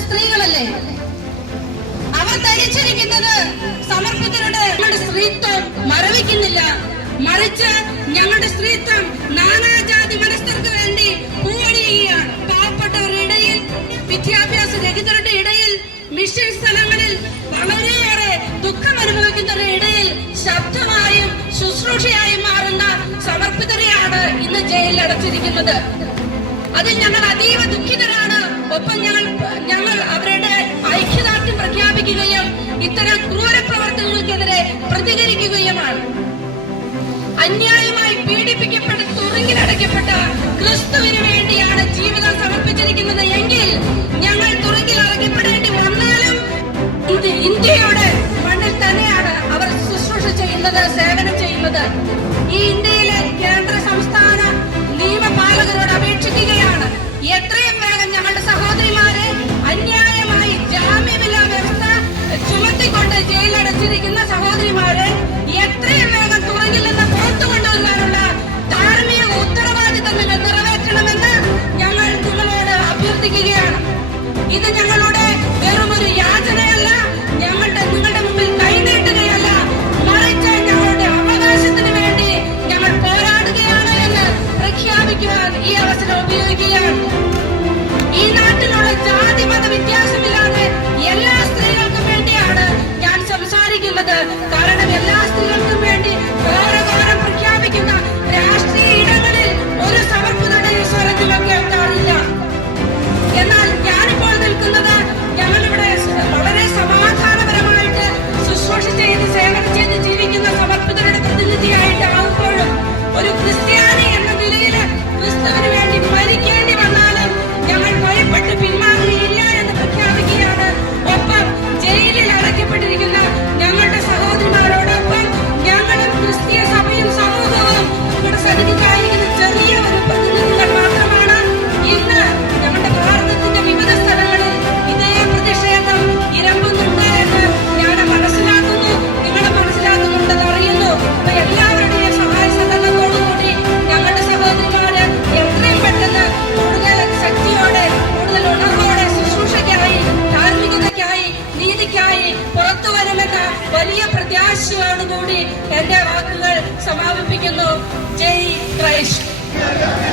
സ്ത്രീകളല്ലേ? അവർ ധരിച്ചിരിക്കുന്നത് സമർപ്പിതരുടെ സ്ത്രീത്വം മറവിക്കുന്നില്ല മറിച്ച് ഞങ്ങളുടെ സ്ത്രീത്വം നാനാജാതി മനസ്ഥർക്ക് വേണ്ടി പൂവണിയുകയാണ് പാവപ്പെട്ടവരുടെ ഇടയിൽ വിദ്യാഭ്യാസ രഹിതരുടെ മിഷൻ സ്ഥലങ്ങളിൽ വളരെയേറെ ദുഃഖം അനുഭവിക്കുന്നവരുടെ ഇടയിൽ ശബ്ദമായും ശുശ്രൂഷയായും മാറുന്ന സമർപ്പിതരെയാണ് ഇന്ന് ജയിലിൽ അടച്ചിരിക്കുന്നത്. അതിൽ ഞങ്ങൾ അതീവ ദുഃഖിതരാണ്. ഒപ്പം ഞങ്ങൾ ഞങ്ങൾ അവരുടെ ഐക്യദാർഢ്യം പ്രഖ്യാപിക്കുകയും ഇത്തരം ക്രൂര പ്രവർത്തനങ്ങൾക്കെതിരെ പ്രതികരിക്കുകയുമാണ്. അന്യായമായി പീഡിപ്പിക്കപ്പെട്ട് തുറങ്കിലടയ്ക്കപ്പെട്ട ക്രിസ്തുവിന് വേണ്ടിയാണ് ജീവിതം സമർപ്പിച്ചിരിക്കുന്നത് എങ്കിൽ ഞങ്ങൾ തുറങ്കിൽ അടയ്ക്കപ്പെടേണ്ടി വന്നാലും ഇത് ഇന്ത്യയുടെ മണ്ണിൽ തന്നെയാണ് അവർ ശുശ്രൂഷ ചെയ്യുന്നത് സേവനം ചെയ്യുന്നത്. ഈ ഇന്ത്യയിലെ കേന്ദ്ര സംസ്ഥാന നിയമപാലകരോട് അപേക്ഷിക്കുകയാണ്. എത്രയും വേഗം ഞങ്ങളുടെ സഹോദരിമാരെ അന്യായമായി ജാമ്യമില്ലാ വ്യവസ്ഥ ചുമത്തിക്കൊണ്ട് ജയിലടച്ചിരിക്കുന്ന സഹോദരിമാരെ എത്രയും പ്രഖ്യാപിക്കുവാൻ ഈ അവസരം ഉപയോഗിക്കുകയാണ്. ഈ നാട്ടിലുള്ള ജാതി മത വ്യത്യാസമില്ലാതെ എല്ലാ സ്ത്രീകൾക്കും വേണ്ടിയാണ് ഞാൻ സംസാരിക്കുന്നത്. കാരണം എല്ലാ സ്ത്രീകൾക്കും വേണ്ടി ഘോരഘോരം പ്രത്യാശയോടുകൂടി എന്റെ വാക്കുകൾ സമാപിപ്പിക്കുന്നു. ജയ് ക്രൈസ്റ്റ്.